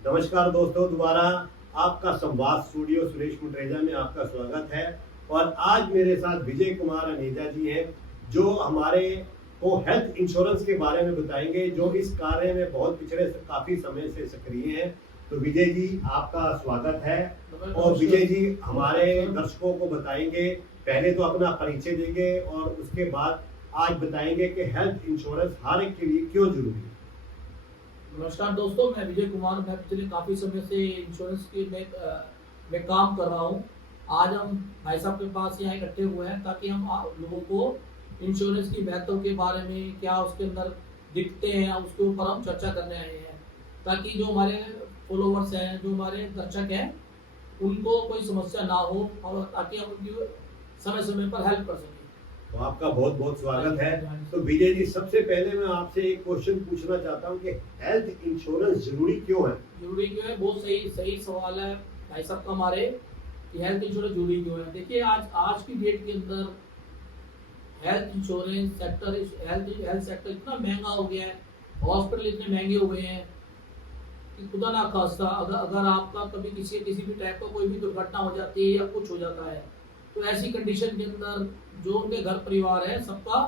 नमस्कार दोस्तों, दोबारा आपका संवाद स्टूडियो सुरेश मुटरेजा में आपका स्वागत है। और आज मेरे साथ विजय कुमार अनेजा जी हैं, जो हमारे को हेल्थ इंश्योरेंस के बारे में बताएंगे, जो इस कार्य में बहुत पिछले काफी समय से सक्रिय हैं। तो विजय जी, आपका स्वागत है। और विजय जी हमारे दर्शकों को बताएंगे, पहले तो अपना परिचय देंगे और उसके बाद आज बताएंगे कि हेल्थ इंश्योरेंस हर एक के लिए क्यों जरूरी है। नमस्कार दोस्तों, मैं विजय कुमार। मैं पिछले काफ़ी समय से इंश्योरेंस के में काम कर रहा हूं। आज हम भाई साहब के पास यहाँ इकट्ठे हुए हैं ताकि हम आप लोगों को इंश्योरेंस की महत्व के बारे में, क्या उसके अंदर दिखते हैं, उसके ऊपर हम चर्चा करने आए हैं, ताकि जो हमारे फॉलोवर्स हैं, जो हमारे दर्शक हैं, उनको कोई समस्या ना हो और ताकि हम उनकी समय समय पर हेल्प कर सकें। तो आपका बहुत बहुत स्वागत है। तो विजय जी, सबसे पहले मैं आपसे एक क्वेश्चन पूछना चाहता हूं कि हेल्थ इंश्योरेंस जरूरी क्यों है। जरूरी क्यों है, बहुत सही सवाल है भाई साहब का हमारे, कि हेल्थ इंश्योरेंस जरूरी क्यों है। देखिए, आज की डेट के अंदर health insurance sector, health sector इतना महंगा हो गया है, हॉस्पिटल इतने महंगे हो गए हैं कि खुदा ना खास्ता अगर आपका कभी किसी भी टाइप का कोई भी दुर्घटना हो जाती है या कुछ हो जाता है, तो ऐसी कंडीशन के अंदर जो उनके घर परिवार है, सबका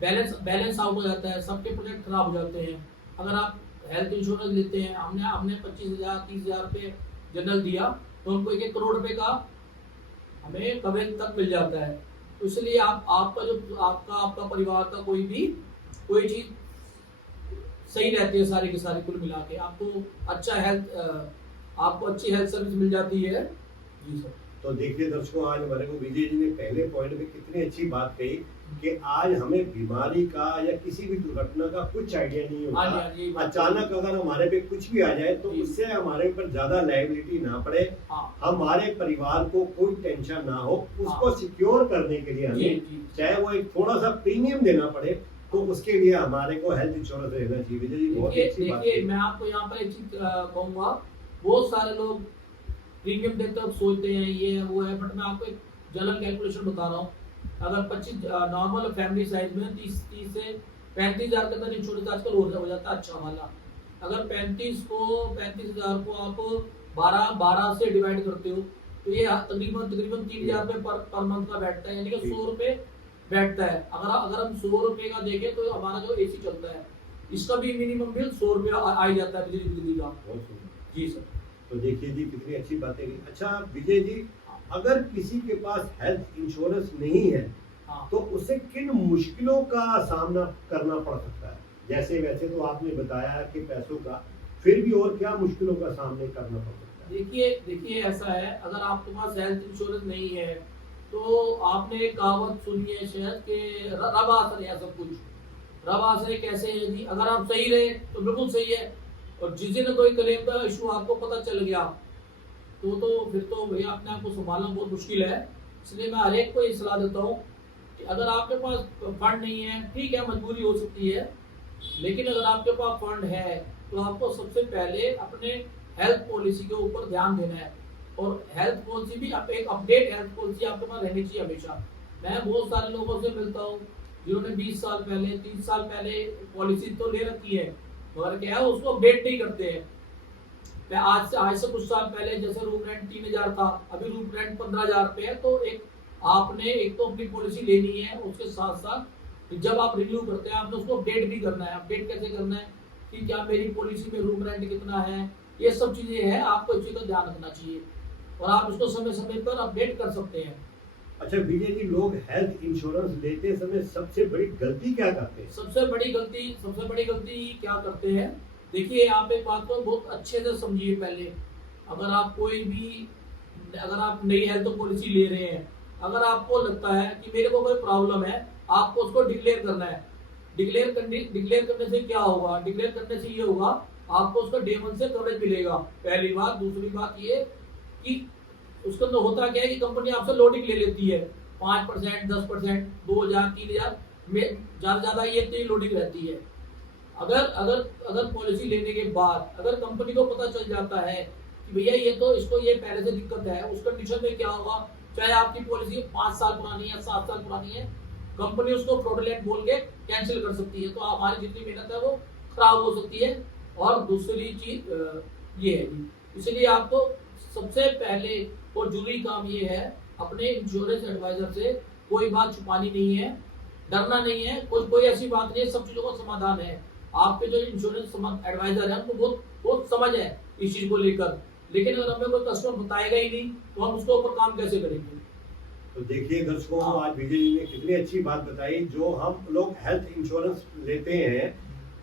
बैलेंस आउट हो जाता है, सबके प्रोजेक्ट खराब हो जाते हैं। अगर आप हेल्थ इंश्योरेंस लेते हैं, हमने 25,000 30,000 रुपये जनरल दिया, तो उनको 1 करोड़ रुपए का हमें कवरेज तक मिल जाता है। तो इसलिए आपका परिवार का कोई चीज सही रहती है, सारी की सारी कुल मिला के आपको अच्छी हेल्थ सर्विस मिल जाती है। जी सर। तो देखिए दर्शकों, आज हमारे को विजय जी ने पहले पॉइंट में कितनी अच्छी बात कही कि आज हमें बीमारी का या किसी भी दुर्घटना का कुछ आइडिया नहीं होता। अचानक अगर हमारे पे कुछ भी आ जाए तो उससे हमारे ऊपर ज्यादा लायबिलिटी ना पड़े, हमारे परिवार को कोई टेंशन ना हो, उसको सिक्योर करने के लिए हमें चाहे वो एक थोड़ा सा प्रीमियम देना पड़े, तो उसके लिए हमारे को हेल्थ इंश्योरेंस रहना चाहिए। विजय जी, बहुत अच्छी बात है। मैं आपको यहाँ पर एक चीज कहूँगा, बहुत सारे लोग प्रीमियम देते वक्त सोचते हैं ये है वो है, बट मैं आपको एक जनरल कैलकुलेशन बता रहा हूँ। अगर 25 नॉर्मल फैमिली साइज में 30 से 35,000 के अंदर इंश्योरेंस आजकल हो जाता है अच्छा वाला। अगर 35,000 को आप 12 से डिवाइड करते हो, तो ये तकरीबन 3,000 रुपये पर मंथ का बैठता है, यानी कि 100 रुपये बैठता है। अगर हम 100 रुपये का देखें तो हमारा जो एसी चलता है, इसका भी मिनिमम बिल 100 रुपये आ ही जाता है बिजली का। जी सर। तो देखिए जी, कितनी अच्छी बातें की। अच्छा विजय जी, अगर किसी के पास हेल्थ इंश्योरेंस नहीं है, तो उसे किन मुश्किलों का सामना करना पड़ सकता है। जैसे वैसे तो आपने बताया कि पैसों का, फिर भी और क्या मुश्किलों का सामना करना पड़ सकता है। देखिए ऐसा है, अगर आपके पास हेल्थ इंश्योरेंस नहीं है, तो आपने एक कहावत सुनी है शायद कि रब आसर है सब कुछ। रब आसर कैसे है जी, अगर आप सही रहे तो बिल्कुल सही है, और जिस दिन कोई क्लेम का इशू आपको पता चल गया, तो फिर तो भैया अपने आप को संभालना बहुत मुश्किल है। इसलिए मैं हर एक को ये सलाह देता हूँ कि अगर आपके पास फंड नहीं है, ठीक है, मजबूरी हो सकती है, लेकिन अगर आपके पास फंड है तो आपको सबसे पहले अपने हेल्थ पॉलिसी के ऊपर ध्यान देना है। और हेल्थ पॉलिसी भी एक अपडेट हेल्थ पॉलिसी आपके पास रहनी चाहिए हमेशा। मैं बहुत सारे लोगों से मिलता हूँ जिन्होंने 20 साल पहले 30 साल पहले पॉलिसी तो ले रखी है, मगर क्या है, उसको अपडेट नहीं करते हैं। मैं आज से कुछ साल पहले जैसे रूम रेंट 3,000 था, अभी रूम रेंट 15,000 रुपये है। तो आपने एक तो अपनी पॉलिसी लेनी है, उसके साथ साथ जब आप रिन्यू करते हैं आपने उसको अपडेट भी करना है। अपडेट कैसे करना है कि क्या मेरी पॉलिसी में रूम रेंट कितना है, ये सब चीजें हैं, आपको इस चीज का ध्यान रखना चाहिए और आप उसको समय समय पर अपडेट कर सकते हैं। अच्छा विजय जी, लोग हेल्थ इंश्योरेंस लेते समय सबसे बड़ी गलती क्या करते हैं। सबसे बड़ी गलती क्या करते हैं, देखिए आप एक बात को बहुत अच्छे से समझिए। पहले अगर आप नई हेल्थ पॉलिसी ले रहे हैं, अगर आपको लगता है कि मेरे को कोई प्रॉब्लम है, आपको उसको डिक्लेयर करना है। डिक्लेयर करने से क्या होगा, डिक्लेयर करने से ये होगा, आपको उसका डे 1 से कवरेज मिलेगा, पहली बात। दूसरी बात ये कि उसके अंदर होता क्या है कि कंपनी आपसे लोडिंग ले लेती है 5%, 10%, 2,000, 3,000 में ज्यादा ये इतनी लोडिंग रहती है। अगर पॉलिसी लेने के बाद अगर कंपनी को पता चल जाता है कि भैया इसको ये पहले से दिक्कत है, उस कंडीशन में क्या होगा, चाहे आपकी पॉलिसी 5 साल पुरानी है, 7 साल पुरानी है, कंपनी उसको फ्रॉडुलेंट बोल के कैंसिल कर सकती है। तो हमारी जितनी मेहनत है वो खराब हो सकती है। और दूसरी चीज ये है जी। इसलिए आपको सबसे पहले और जरूरी काम ये है, अपने इंश्योरेंस एडवाइजर से कोई बात छुपानी नहीं है, डरना नहीं है, कोई ऐसी बात नहीं है, सब चीजों का समाधान है। आपके जो इंश्योरेंस एडवाइजर है उनको बहुत बहुत समझ है इस चीज को लेकर, लेकिन अगर हमें कोई कस्टमर बताएगा ही नहीं तो हम उसके ऊपर काम कैसे करेंगे। तो देखिए दर्शकों, हाँ। आज विजय जी ने कितनी अच्छी बात बताई। जो हम लोग हेल्थ इंश्योरेंस लेते हैं,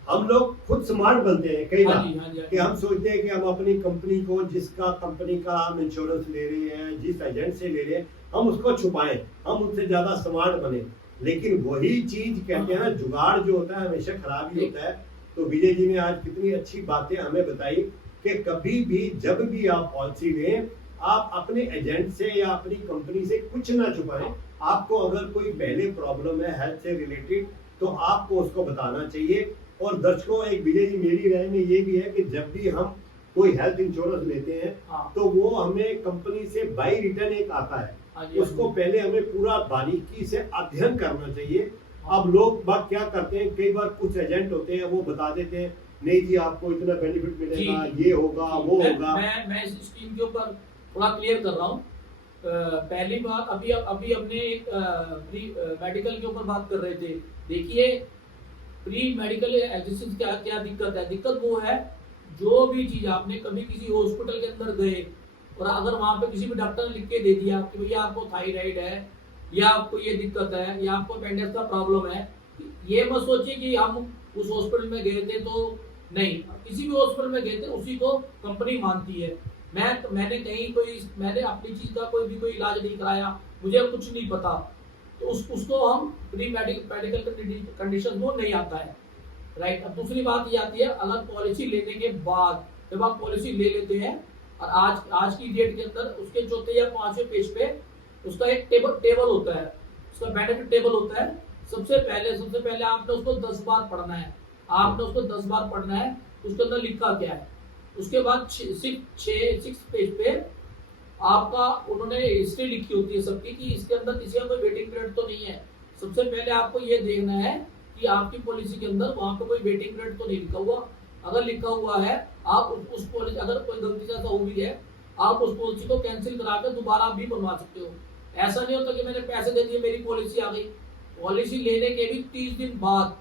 हम लोग खुद स्मार्ट बनते हैं कई हाँ बार, जी, हाँ जी, हाँ कि जी। हम सोचते हैं कि हम अपनी कंपनी को, जिसका कंपनी का हम इंश्योरेंस ले रहे हैं, जिस एजेंट से ले रहे हैं, हम उसको छुपाएं, हम उससे ज्यादा स्मार्ट बने। लेकिन वही चीज कहते हैं ना, जुगाड़ जो होता है हमेशा खराब ही होता है। तो विजय जी ने आज कितनी अच्छी बातें हमें बताई कि कभी भी जब भी आप पॉलिसी लें, आप अपने एजेंट से या अपनी कंपनी से कुछ ना छुपाएं। आपको अगर कोई पहले प्रॉब्लम है हेल्थ से रिलेटेड, तो आपको उसको बताना चाहिए। और दर्शकों, एक विजय जी मेरी राय में ये भी है कि जब भी हम कोई हेल्थ इंश्योरेंस लेते हैं, हाँ, तो वो हमें कंपनी से बाई रिटर्न एक आता है, हाँ जी, उसको पहले हमें पूरा बारीकी से अध्ययन करना चाहिए। हाँ। अब लोग बात क्या करते हैं, कई बार कुछ एजेंट होते हैं वो बता देते हैं, नहीं जी आपको इतना बेनिफिट मिलेगा, जी, ये होगा, वो होगा। मैं इस स्कीम के ऊपर थोड़ा क्लियर कर रहा हूँ। पहली बात, अभी हमने एक प्री मेडिकल के ऊपर बात कर रहे थे। देखिए, प्री मेडिकल एग्जिस्टेंस क्या क्या दिक्कत है। दिक्कत वो है, जो भी चीज आपने कभी किसी हॉस्पिटल के अंदर गए और अगर वहां पे किसी भी डॉक्टर ने लिख के दे दिया कि भैया आपको थायराइड है, या आपको ये दिक्कत है, या आपको अपेंडिक्स का प्रॉब्लम है, ये मत सोचिए कि हम उस हॉस्पिटल में गए थे तो नहीं, किसी भी हॉस्पिटल में गए थे उसी को कंपनी मानती है। मैंने अपनी चीज का कोई इलाज नहीं कराया, मुझे कुछ नहीं पता, तो उसको हम प्री मेडिकल कंडीशन वो नहीं आता है, राइट। अब दूसरी बात ये आती है, अगर पॉलिसी लेने के बाद जब आप पॉलिसी ले लेते हैं और आज की डेट के अंदर उसके चौथे या पांचवें पेज पे उसका एक टेबल होता है, उसका बेनिफिट टेबल होता है। सबसे पहले आपने उसको 10 बार पढ़ना है, उसके अंदर लिखा क्या है। उसके बाद 6 पेज पे आपका उन्होंने हिस्ट्री लिखी होती है सबकी, कि इसके अंदर किसी का कोई वेटिंग पीरियड तो नहीं है। सबसे पहले आपको ये देखना है कि आपकी पॉलिसी के अंदर वहां पे कोई वेटिंग पीरियड तो नहीं लिखा हुआ। अगर लिखा हुआ है, आप उस पॉलिसी, अगर कोई गलती से ऐसा हो भी है, आप उस पॉलिसी को कैंसिल करा के दोबारा भी बनवा सकते हो। ऐसा नहीं होता कि मैंने पैसे दे दिए, मेरी पॉलिसी आ गई। पॉलिसी लेने के भी 30 दिन बाद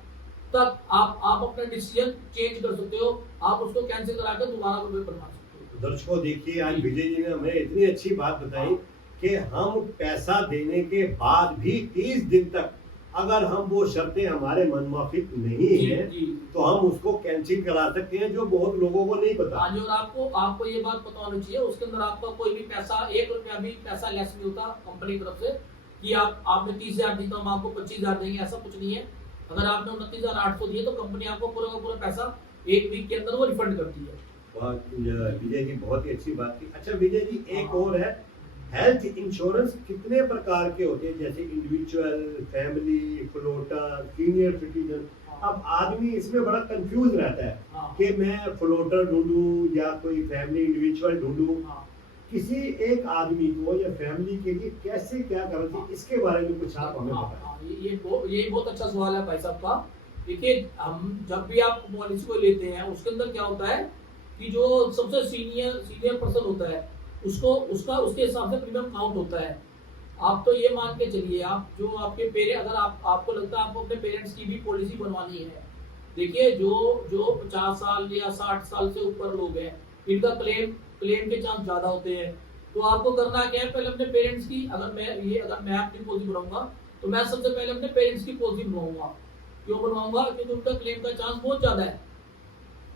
तक आप अपना डिसीजन चेंज कर सकते हो, आप उसको कैंसिल करा के दोबारा भी बनवा सकते हो। दर्शकों देखिए, आज विजय जी ने हमें इतनी अच्छी बात बताई कि हम पैसा देने के बाद भी 30 दिन तक अगर हम वो शर्तें हमारे मनमाफिक नहीं है, तो हम उसको कैंसिल करा सकते हैं, जो बहुत लोगों को नहीं पता। हाँ जी, और आपको ये बात पता होनी चाहिए, उसके अंदर आपका कोई भी पैसा, 1 रुपया भी पैसा लेस नहीं होता कंपनी की तरफ से, कि आपने 30,000 दी तो हम आपको 25,000 देंगे, ऐसा कुछ नहीं है। अगर आपने 29,800 दिए तो कंपनी आपको पूरा का पूरा पैसा 1 वीक के अंदर वो रिफंड करती है। विजय जी बहुत ही अच्छी बात की। अच्छा विजय जी, एक और है, हेल्थ इंश्योरेंस कितने प्रकार के होते हैं, जैसे individual, family, floater, senior citizen. अब आदमी इसमें बड़ा कंफ्यूज रहता है कि मैं फ्लोटर ढूंढूं या कोई फैमिली इंडिविजुअल ढूंढूं। किसी एक आदमी को या फैमिली के लिए कैसे क्या करना चाहिए, इसके बारे में कुछ आप हमें बताएं। ये बहुत अच्छा सवाल है भाई साहब का। देखिए, हम जब भी आप पॉलिसी को लेते हैं, उसके अंदर क्या होता है कि जो सबसे सीनियर पर्सन होता है, उसके हिसाब से प्रीमियम काउंट होता है। आप तो ये मान के चलिए, आप जो आपके पेरेंट, अगर आपको लगता है आपको अपने पेरेंट्स की भी पॉलिसी बनवानी है, देखिए जो 50 साल या 60 साल से ऊपर लोग हैं, इनका क्लेम के चांस ज्यादा होते हैं। तो आपको करना क्या है, पहले अपने पेरेंट्स की, अगर मैं अपनी पॉलिसी बनाऊंगा तो मैं सबसे पहले अपने पेरेंट्स की पॉलिसी बनवाऊंगा। क्यों बनवाऊंगा? क्योंकि उनका क्लेम का चांस बहुत ज्यादा है।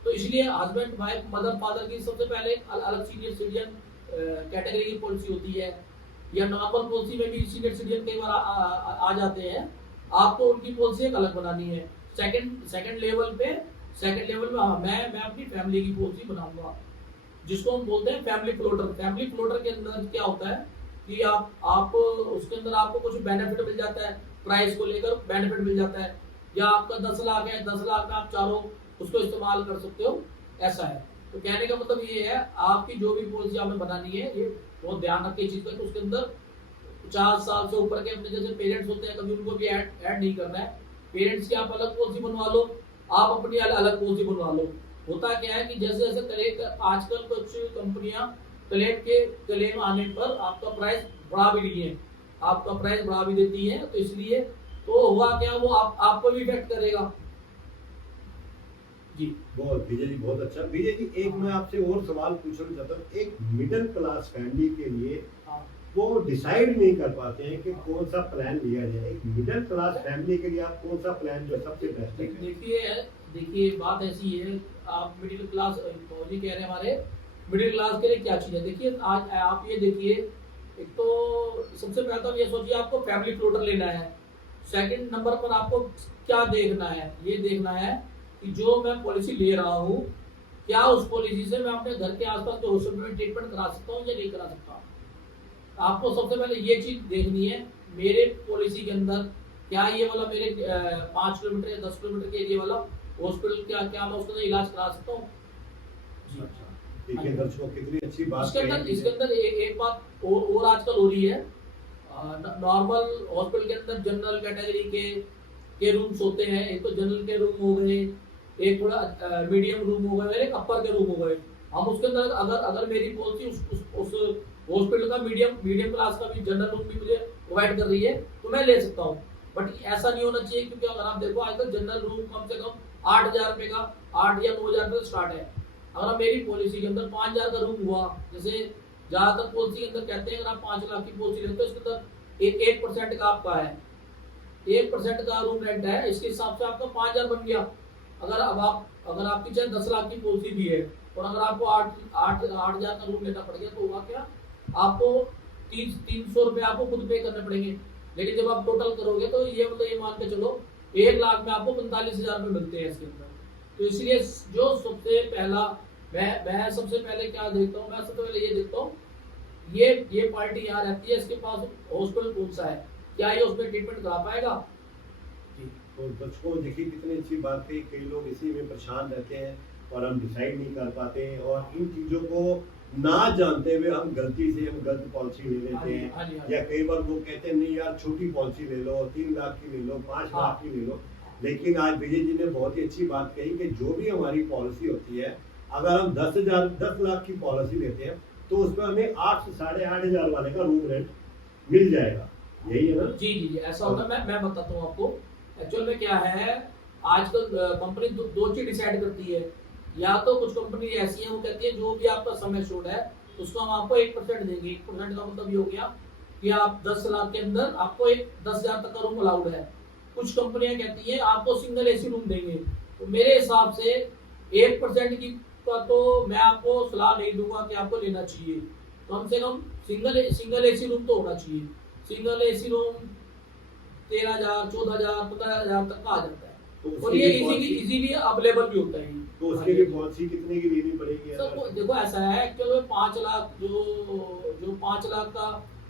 तो इसलिए हस्बैंड, वाइफ, मदर, फादर की सबसे पहले अलग सीनियर सिटीजन कैटेगरी की पॉलिसी होती है, या नॉर्मल पॉलिसी में भी सीनियर सिटीजन कई बार आ जाते हैं। आपको उनकी पॉलिसी एक अलग बनानी है। सेकंड लेवल में हाँ, मैं अपनी फैमिली की पॉलिसी बनाऊंगा, जिसको हम बोलते हैं फैमिली फ्लोटर। फैमिली फ्लोटर के अंदर क्या होता है कि आप उसके अंदर आपको कुछ बेनिफिट मिल जाता है, प्राइस को लेकर बेनिफिट मिल जाता है, या आपका 10 लाख है, 10 लाख में आप चारों उसको इस्तेमाल कर सकते हो, ऐसा है। तो कहने का मतलब ये है, आपकी जो भी पॉलिसी आपने बनानी है, ये बहुत ध्यान रखिए चीज का, उसके अंदर 50 साल से ऊपर के अपने जैसे पेरेंट्स होते हैं, कभी उनको भी ऐड नहीं करना है। पेरेंट्स की आप अलग पॉलिसी बनवा लो, आप अपनी अलग पॉलिसी बनवा लो। होता क्या है कि जैसे जैसे आजकल कुछ कंपनियां क्लेम आने पर आपका प्राइस बढ़ा भी रही है, आपका प्राइस बढ़ा भी देती है, तो इसलिए तो हुआ क्या, वो आपको भी इफेक्ट करेगा। जी बहुत विजय जी, बहुत अच्छा। विजय जी, एक मैं आपसे और सवाल पूछना चाहता हूँ। एक मिडिल क्लास फैमिली के लिए हाँ। वो डिसाइड नहीं कर पाते हैं कि कौन सा प्लान लिया जाए। एक मिडिल क्लास फैमिली के लिए आप कौन सा प्लान जो सबसे बेस्ट है? देखिए देखिए बात ऐसी है, आप मिडिल क्लास जी कह रहे हैं, हमारे मिडिल क्लास के लिए क्या चीज़ है। देखिए आज आप ये देखिए, एक तो सबसे पहले तो ये सोचिए आपको फैमिली फ्लोटर लेना है। सेकंड नंबर पर आपको क्या देखना है, ये देखना है कि जो मैं पॉलिसी ले रहा हूँ, क्या उस पॉलिसी से मैं अपने घर के आसपास के हॉस्पिटल में ट्रीटमेंट करा सकता हूँ या नहीं करा सकता। आपको सबसे पहले ये चीज देखनी है, मेरे पॉलिसी के अंदर क्या ये वाला मेरे 5 किलोमीटर या 10 किलोमीटर के एरिया वाला हॉस्पिटल क्या क्या मैं उसके अंदर इलाज करा सकता हूँ। जी ठीक है दर्शकों, कितनी अच्छी बात इसके अंदर एक बात और आजकल हो रही है। नॉर्मल हॉस्पिटल के अंदर जनरल कैटेगरी के रूम्स होते हैं। एक तो जनरल के रूम हो गए, एक थोड़ा मीडियम रूम हो गए, एक अपर के रूम हो गए। हम उसके अंदर अगर मेरी पॉलिसी उस हॉस्पिटल का मीडियम क्लास का भी जनरल रूम भी मुझे प्रोवाइड कर रही है तो मैं ले सकता हूँ। बट ऐसा नहीं होना चाहिए, क्योंकि अगर आप देखो आजकल जनरल रूम कम से कम 8,000 रुपये का, 8 या 9,000 रुपये स्टार्ट है। अगर मेरी पॉलिसी के अंदर 5,000 का रूम हुआ, जैसे ज्यादातर पॉलिसी के अंदर कहते हैं अगर आप 5 लाख की पॉलिसी लेते हो इसके अंदर 1% का आपका है, 1% का रूम रेंट है, इसके हिसाब से आपका 5,000 बन गया। अगर आपकी चाहे 10 लाख की पॉलिसी भी है और अगर आपको 8,000 का रूम लेना पड़ गया तो हुआ क्या, आपको 300 रुपये आपको खुद पे करने पड़ेंगे। लेकिन जब आप टोटल करोगे तो ये मतलब ये मान के चलो 1 लाख में आपको 45,000 रुपये मिलते हैं इसके अंदर। तो इसलिए जो सबसे पहला मैं सबसे पहले क्या देखता हूँ, मैं सबसे पहले ये देखता हूँ ये पार्टी यहाँ रहती है, इसके पास हॉस्पिटल कौन सा है, क्या ये उसमें ट्रीटमेंट करा पाएगा। तो दर्शकों देखिए कितनी अच्छी बात है। कई लोग इसी में परेशान रहते हैं और हम डिसाइड नहीं कर पाते हैं, और इन चीज़ों को ना जानते हुए हम गलती से हम गलत पॉलिसी ले लेते हैं। या कई बार वो कहते हैं नहीं यार छोटी पॉलिसी ले लो, 3 लाख की ले लो, 5 लाख की ले लो। लेकिन आज विजय जी ने बहुत ही अच्छी बात कही कि जो भी हमारी पॉलिसी होती है, अगर हम 10 लाख की पॉलिसी लेते हैं तो उसमें हमें 8 से 8,500 वाले का रूम रेंट मिल जाएगा। यही है ना? जी ऐसा होता है। मैं बताता हूँ आपको एक्चुअल में क्या है। आजकल कंपनी दो चीज डिसाइड करती है, या तो कुछ कंपनी ऐसी है वो कहती है जो भी आपका समय शोड है उसको हम आपको 1% देंगे। 1% का मतलब ये हो गया कि आप 10 लाख के अंदर आपको 10,000 तक का रूम अलाउड है। कुछ कंपनियां कहती है आपको सिंगल एसी रूम देंगे। तो मेरे हिसाब से 1% की का तो मैं आपको सलाह नहीं दूंगा कि आपको लेना चाहिए। कम से कम सिंगल एसी रूम तो होना चाहिए। सिंगल एसी रूम 13,000, 14,000, 15,000 तक का आ जाता है। तो और ये इजीली अवेलेबल भी होता है। तो उसके लिए पॉलिसी कितने की लेनी पड़ेगी? सर देखो ऐसा है एक्चुअली में 5 लाख जो 5 लाख का,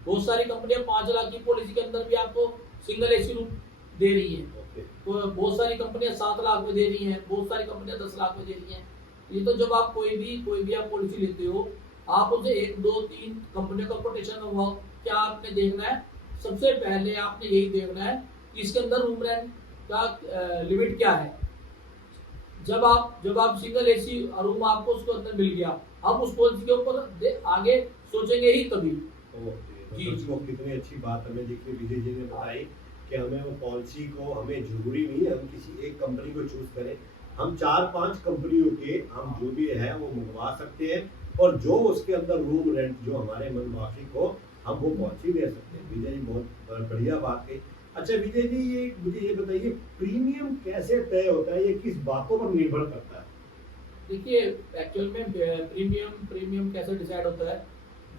बहुत सारी कंपनियां 5 लाख की पॉलिसी के अंदर भी आपको सिंगल एसी रूम दे रही है। तो बहुत सारी कंपनियां 7 लाख में दे रही हैं, बहुत सारी कंपनियां 10 लाख में दे रही हैं। ये तो जब आप कोई भी आप पॉलिसी लेते हो, आप उसे 1, 2, 3 कंपनियों का कोटेशन मंगवाओ। क्या आपने देखना है, सबसे पहले आपने यही देखना है कि इसके अंदर रूम रेंट का लिमिट क्या है। जब आप सिंगल एसी रूम आपको उसके अंदर मिल गया, हम उस पॉलिसी के ऊपर आगे सोचेंगे ही तभी। जी कितनी अच्छी बात हमें देखिए विजय जी ने बताई कि हमें वो पॉलिसी को, हमें जरूरी नहीं है हम किसी एक कंपनी को चूज करें। हम 4-5 कंपनियों के हम जो भी है वो मंगवा सकते हैं, और जो उसके अंदर रूम रेंट जो हमारे मन माफिक हो हम वो पॉलिसी ले सकते हैं। विजय जी बहुत बढ़िया बात है। अच्छा विजय जी, ये मुझे ये बताइए प्रीमियम कैसे तय होता है, ये किस बातों पर निर्भर करता है? देखिए एक्चुअल में प्रीमियम कैसे डिसाइड होता है,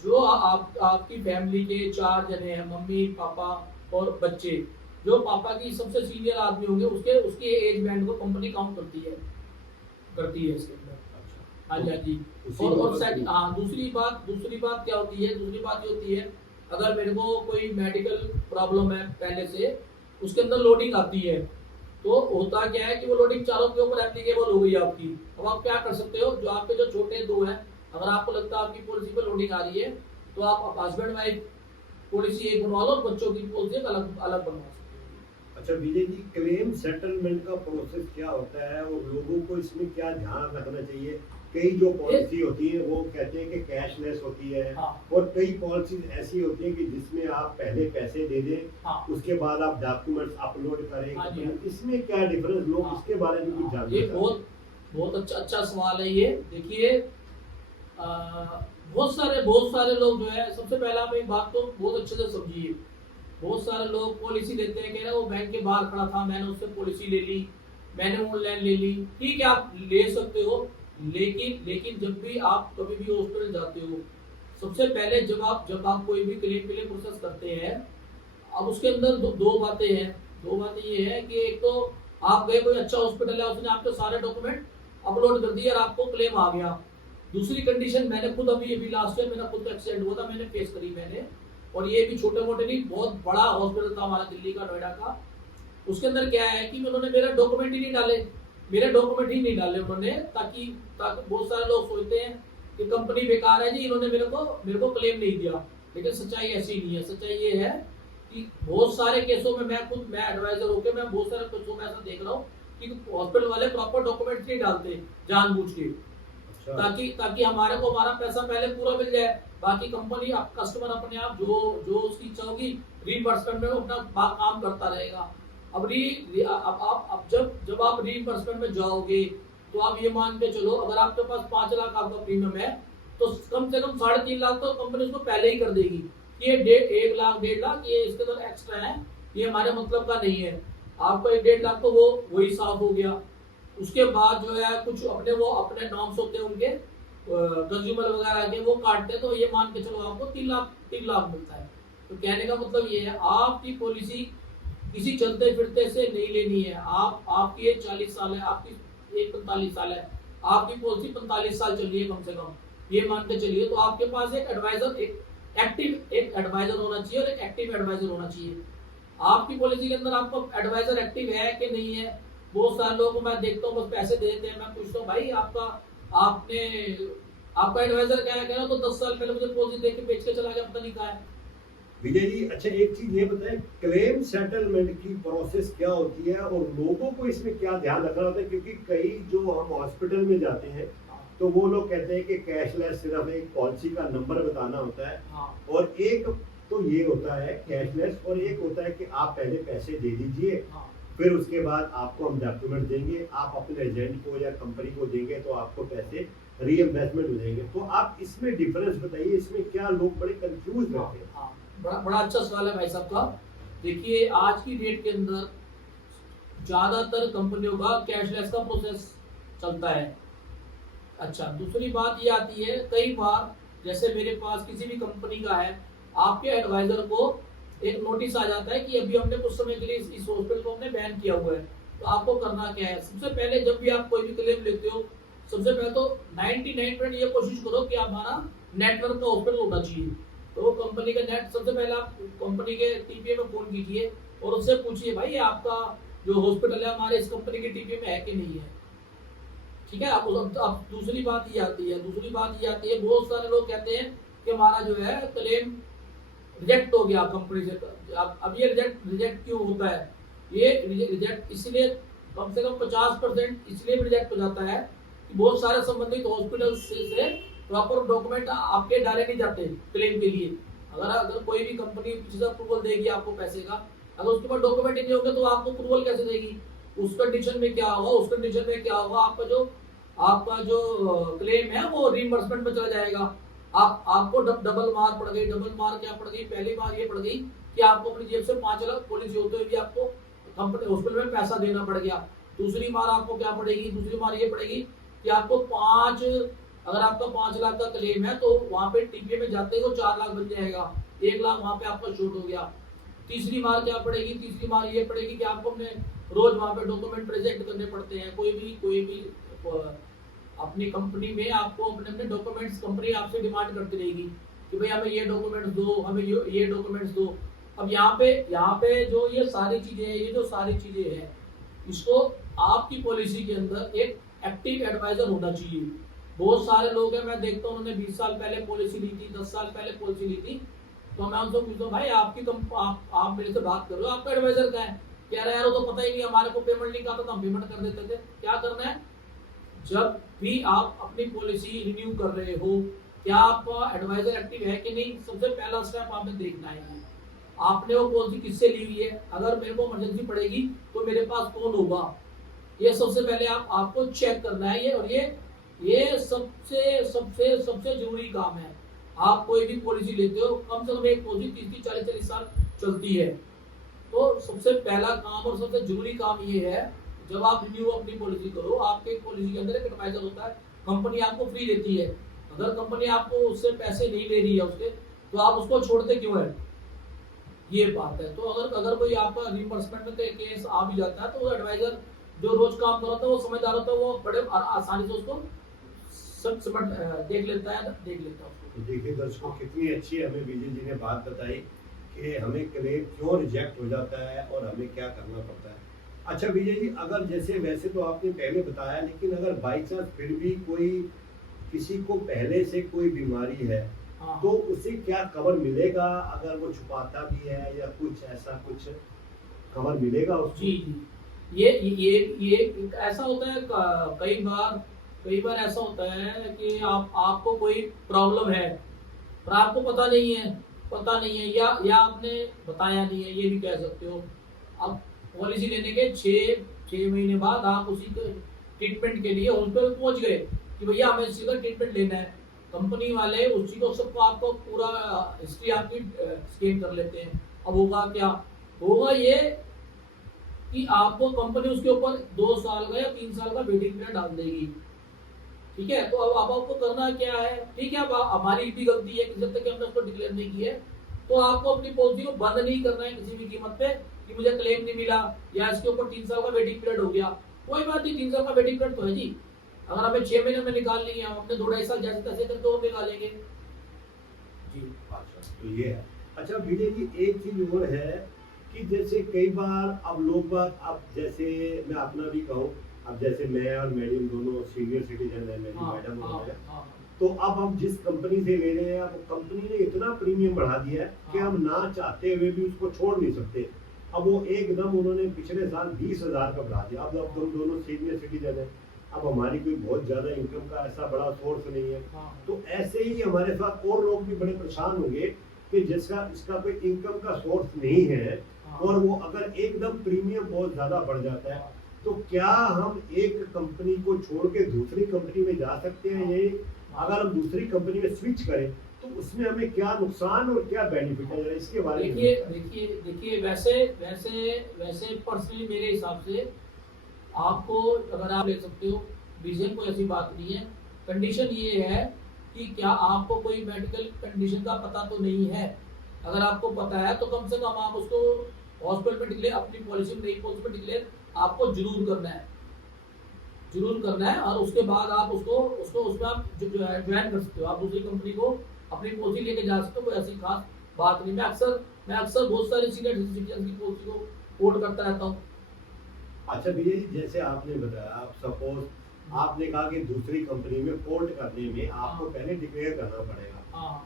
जो आपकी फैमिली के 4 जने हैं, मम्मी पापा और बच्चे, जो पापा की सबसे सीनियर आदमी होंगे उसके एज बैंड को कंपनी काउंट करती है इसके अंदर। हाँ जी। और दूसरी बात क्या होती है, दूसरी बात ये होती है अगर मेरे को कोई मेडिकल प्रॉब्लम है पहले से, उसके अंदर लोडिंग आती है, तो होता क्या है कि वो लोडिंग चारों के ऊपर एप्लीकेबल हो गई आपकी। अब आप क्या कर सकते हो, जो आपके जो छोटे 2 हैं, अगर आपको लगता है आपकी पॉलिसी पे लोडिंग आ रही है तो आप हस्बैंड वाइफ पॉलिसी एक बनवा लो और बच्चों की पॉलिसी अलग बनवा सकते हो। अच्छा विजय जी, क्लेम सेटलमेंट का प्रोसेस क्या होता है और लोगों को इसमें क्या ध्यान रखना चाहिए? कई जो पॉलिसी होती है वो कहते हैं कि कैशलेस होती है, हाँ और कई पॉलिसीज ऐसी होती है कि जिसमें आप पहले पैसे दे दें, हाँ उसके बाद आप डॉक्यूमेंट्स अपलोड करें। हाँ जी, तो इसमें क्या डिफरेंस, लोग हाँ इसके बारे में कुछ हाँ, जानना ये चाहते हैं। बहुत बहुत अच्छा सवाल है ये। देखिए बहुत सारे लोग जो है, सबसे पहला आप एक बात तो बहुत अच्छे से समझिए। बहुत सारे लोग पॉलिसी लेते हैं, कह रहे हैं वो बैंक के बाहर खड़ा था, मैंने उससे पॉलिसी ले ली, मैंने ऑनलाइन ले ली। ठीक है, आप ले सकते हो, लेकिन लेकिन जब भी आप कभी भी हॉस्पिटल जाते हो, सबसे पहले जब आप कोई भी क्लेम के लिए प्रोसेस करते हैं, अब उसके अंदर दो बातें हैं। दो बातें ये है कि एक तो आप गए, कोई अच्छा हॉस्पिटल है, उसने आपके सारे डॉक्यूमेंट अपलोड कर दिए और आपको क्लेम आ गया। दूसरी कंडीशन, मैंने खुद अभी अभी लास्ट ईयर मेरा खुद एक्सीडेंट हुआ था, मैंने फेस करी मैंने, और ये भी छोटे मोटे नहीं, बहुत बड़ा हॉस्पिटल था हमारा दिल्ली का, नोएडा का। उसके अंदर क्या है कि उन्होंने मेरा डॉक्यूमेंट ही नहीं डाले, मेरे डॉक्यूमेंट ही नहीं डाले उन्होंने, ताकि ताकि बहुत सारे लोग सोचते हैं कि कंपनी बेकार है जी, इन्होंने मेरे को क्लेम नहीं दिया। लेकिन सच्चाई ऐसी नहीं है। सच्चाई ये है कि बहुत सारे केसों में मैं एडवाइजर होकर मैं बहुत सारे केसों में ऐसा देख रहा हूँ कि हॉस्पिटल वाले प्रॉपर डॉक्यूमेंट नहीं डालते जानबूझ के, अच्छा, ताकि हमारे को हमारा पैसा पहले पूरा मिल जाए। बाकी कंपनी कस्टमर अपने आप जो उसकी इच्छा होगी रीइंबर्समेंट में वो अपना काम करता रहेगा। अब जब आप रीइंबर्समेंट में जाओगे तो आप ये मान के चलो, अगर आपके पास 5 लाख आपका प्रीमियम है, तो कम से कम 3.5 लाख तो कंपनी उसको पहले ही कर देगी कि ये 1 लाख 1.5 लाख ये इसके अंदर एक्स्ट्रा है, ये हमारे मतलब का नहीं है। आपको 1.5 लाख तो वही साफ हो गया। उसके बाद जो है कुछ अपने नॉर्म्स होते हैं उनके, कंज्यूमर वगैरह के, वो काटते हैं, तो ये मान के चलो आपको 3 लाख मिलता है। तो कहने का मतलब ये है, आपकी पॉलिसी किसी चलते फिरते से नहीं लेनी है। आपकी एज 40 साल है, आपकी एज 45 साल है, आपकी पॉलिसी 45 साल चल रही है कम से कम, ये मान के चलिए। तो आपके पास एक एक्टिव एडवाइजर होना चाहिए और एक एक्टिव एडवाइजर होना चाहिए। आपकी पॉलिसी के अंदर आपको एडवाइजर एक्टिव है कि नहीं है? बहुत सारे लोगों को मैं देखता हूँ बस पैसे दे देते हैं। मैं पूछता हूँ भाई आपका एडवाइजर क्या है? कह रहा तो 10 साल पहले मुझे पॉलिसी देख के बेच के चला गया, पता नहीं कहाँ है। विजय जी, अच्छा एक चीज ये बताएं, क्लेम सेटलमेंट की प्रोसेस क्या होती है और लोगों को इसमें क्या ध्यान रखना होता है? क्योंकि कई जो हम हॉस्पिटल में जाते हैं तो वो लोग कहते हैं कि कैशलेस सिर्फ एक पॉलिसी का नंबर बताना होता है, हाँ और एक तो ये होता है कैशलेस, और एक होता है कि आप पहले पैसे दे दीजिए, हाँ फिर उसके बाद आपको हम डॉक्यूमेंट देंगे, आप अपने एजेंट को या कंपनी को देंगे तो आपको पैसे रीइंबर्समेंट हो जाएंगे। तो आप इसमें डिफरेंस बताइए, इसमें क्या लोग बड़े कंफ्यूज रहते हैं। हाँ, बड़ा अच्छा सवाल है भाई साहब का। देखिए आज की डेट के अंदर ज्यादातर कंपनियों का कैशलेस का प्रोसेस चलता है। अच्छा, दूसरी बात ये आती है, कई बार जैसे मेरे पास किसी भी कंपनी का है, आपके एडवाइजर को एक नोटिस आ जाता है कि अभी हमने कुछ समय के लिए इस हॉस्पिटल को हमने बैन किया हुआ है। तो आपको करना क्या है? सबसे पहले जब भी आप कोई भी क्लेम लेते हो, सबसे पहले तो 99% ये कोशिश करो कि हमारा नेटवर्क का हॉस्पिटल होना चाहिए। तो कंपनी का नेट, सबसे पहले आप कंपनी के टीपीए में फोन कीजिए और उससे पूछिए भाई आपका जो हॉस्पिटल है हमारे इस कंपनी के टीपीए में है कि नहीं है। ठीक है। अब दूसरी बात ये आती है, बहुत सारे लोग कहते हैं कि हमारा जो है क्लेम रिजेक्ट हो गया कंपनी से। अब ये रिजेक्ट क्यों होता है? ये रिजेक्ट इसलिए, कम से कम 50% इसलिए रिजेक्ट हो जाता है कि बहुत सारे संबंधित हॉस्पिटल से प्रॉपर डॉक्यूमेंट आपके डाले नहीं जाते क्लेम के लिए। अगर कोई भी कंपनी पीछे अप्रूवल देगी आपको पैसे का, अगर उसके पास डॉक्यूमेंट ही नहीं होंगे तो आपको अप्रूवल कैसे देगी? उस कंडीशन में क्या होगा, आपका जो क्लेम है वो रीइंबर्समेंट में चला जाएगा। आपको डबल मार पड़ गई। डबल मार क्या पड़ गई? पहली बार ये पड़ गई कि आपको अपनी जेब से 5 लाख पॉलिसी होते हुए भी आपको कंपनी हॉस्पिटल में पैसा देना पड़ गया। दूसरी बार आपको क्या पड़ेगी? दूसरी बार ये पड़ेगी कि आपको अगर आपका 5 लाख का क्लेम है तो वहां पे टीपीए में जाते ही वो 4 लाख बन जाएगा, 1 लाख वहां पे आपका शॉर्ट हो गया। तीसरी बार क्या पड़ेगी? तीसरी बार ये पड़ेगी कि आपको अपने रोज वहां पे डॉक्यूमेंट प्रेजेंट करने पड़ते हैं। कोई भी अपनी कंपनी में आपको अपने डॉक्यूमेंट्स कंपनी आपसे डिमांड करती रहेगी कि भाई हमें ये डॉक्यूमेंट्स दो, हमें ये डॉक्यूमेंट्स दो। अब यहाँ पे जो ये सारी चीजें हैं, इसको आपकी पॉलिसी के अंदर एक एक्टिव एडवाइजर होना चाहिए। बहुत सारे लोग हैं, मैं देखता हूँ उन्होंने 20 साल पहले पॉलिसी ली थी, 10 साल पहले पॉलिसी ली थी, तो मैं उनसे पूछता हूँ भाई आप मेरे से बात करो, आपका एडवाइजर क्या है? कह रहे यार वो तो पता ही नहीं, हमारे को पेमेंट लिंक आता तो हम पेमेंट कर देते थे। क्या करना है, जब भी आप अपनी पॉलिसी रिन्यू कर रहे हो, क्या आपका एडवाइजर एक्टिव है कि नहीं, सबसे पहला स्टेप आपने देखना है कि आपने वो पॉलिसी किससे ली हुई है। अगर मेरे को इमरजेंसी पड़ेगी तो मेरे पास कौन होगा, ये सबसे पहले आपको चेक करना है। ये और ये सबसे सबसे सबसे जरूरी काम है। आप कोई भी पॉलिसी लेते हो, कम से कम एक पॉलिसी 30 40 साल चलती है, तो सबसे पहला काम और सबसे जरूरी काम ये है, जब आप रिन्यू अपनी पॉलिसी करो, आपके पॉलिसी के अंदर एक एडवाइजर होता है, कंपनी आपको फ्री देती है। अगर कंपनी आपको उससे पैसे नहीं ले रही है उसके, तो आप उसको छोड़ते क्यों है, ये बात है। तो अगर कोई आपका रिइंबर्समेंट में केस आ भी जाता है, तो वो एडवाइजर जो रोज काम कर रहा था, वो समझदार होता है, वो बड़े आसानी से उसको सब समझ देख लेता है उसको। तो देखिए दर्शकों, कितनी अच्छी हमें विजय जी ने बात बताई कि हमें क्लेम क्यों रिजेक्ट हो जाता है और हमें क्या करना पड़ता है। अच्छा विजय जी, अगर जैसे वैसे तो आपने पहले बताया, लेकिन अगर बाई चांस फिर भी कोई किसी को पहले से कोई बीमारी है, हाँ। तो उसे क्या कवर मिलेगा, अगर वो छुपाता भी है या कुछ ऐसा कुछ कवर मिलेगा उसको? जी जी, ये ऐसा होता है, कई बार ऐसा होता है कि आपको कोई प्रॉब्लम है पर आपको पता नहीं है, या आपने बताया नहीं है, ये भी कह सकते हो। अब पॉलिसी लेने के 6 महीने बाद आप उसी ट्रीटमेंट के लिए हॉस्पिटल पहुंच गए कि भैया हमें इसी का ट्रीटमेंट लेना है। कंपनी वाले उसी को सबको आपको पूरा हिस्ट्री आपकी स्कैन कर लेते हैं। अब होगा क्या, होगा ये कि आपको कंपनी उसके ऊपर 2 साल का या 3 साल का वेटिंग पीरियड डाल देगी। ठीक है, तो अब आपको करना क्या है, ठीक है, अब हमारी भी गलती है कि जब तक हमने उसको डिक्लेयर नहीं किया है, तो आपको अपनी पॉलिसी को बंद नहीं करना है किसी भी कीमत पे कि मुझे क्लेम नहीं मिला या इसके ऊपर 3 साल का वेटिंग पीरियड हो गया। कोई बात नहीं, 3 साल का वेटिंग पीरियड तो है जी, अगर हमें 6 महीने में निकाल लेंगे, हम अपने 2 ढाई साल जैसे तैसे करके और निकालेंगे जी। अच्छा, तो ये है। अच्छा विजय जी, एक चीज और है कि जैसे कई बार अब लोग बात, अब जैसे मैं अपना भी कहूँ, अब जैसे मैं और मैडम दोनों सीनियर सिटीजन है, मेरी मैडम और मैं, तो अब हम जिस कंपनी से ले रहे हैं, अब कंपनी ने इतना प्रीमियम बढ़ा दिया है कि हम ना चाहते हुए भी उसको छोड़ नहीं सकते। अब वो एकदम उन्होंने पिछले साल 20,000 का बढ़ा दिया। अब हम दोनों सीनियर सिटीजन है, अब हमारी कोई बहुत ज्यादा इनकम का ऐसा बड़ा सोर्स नहीं है, तो ऐसे ही हमारे साथ और लोग भी बड़े परेशान होंगे कि जिसका इसका कोई इनकम का सोर्स नहीं है, और वो अगर एकदम प्रीमियम बहुत ज्यादा बढ़ जाता है, तो क्या हम एक कंपनी को छोड़ के दूसरी कंपनी में जा सकते हैं? ये अगर हम दूसरी कंपनी में स्विच करें तो उसमें हमें क्या नुकसान और क्या बेनिफिट है, जरा इसके बारे में देखिए वैसे पर्सनली मेरे हिसाब से आपको, अगर आप ले सकते हो, विजन कोई ऐसी बात नहीं है। कंडीशन ये है कि क्या आपको कोई मेडिकल कंडीशन का पता तो नहीं है। अगर आपको पता है तो कम से कम आप उसको हॉस्पिटल में डिक्लेयर, अपनी पॉलिसी में, नई पॉलिसी में डिक्लेयर आपको जरूर करना है, और उसके बाद आप उसको उसमें आप ज्वाइन कर सकते हो। आप दूसरी कंपनी को अपनी पॉलिसी लेके जा सकते हो, कोई ऐसी खास बात नहीं। मैं अक्सर बहुत सारे सीनियर सिटीजन की पॉलिसी को कोट करता रहता हूँ। अच्छा भैया जी, जैसे आपने बताया, आप सपोज आपने कहा कि दूसरी कंपनी में पोर्ट करने में आपको पहले डिक्लेयर करना पड़ेगा।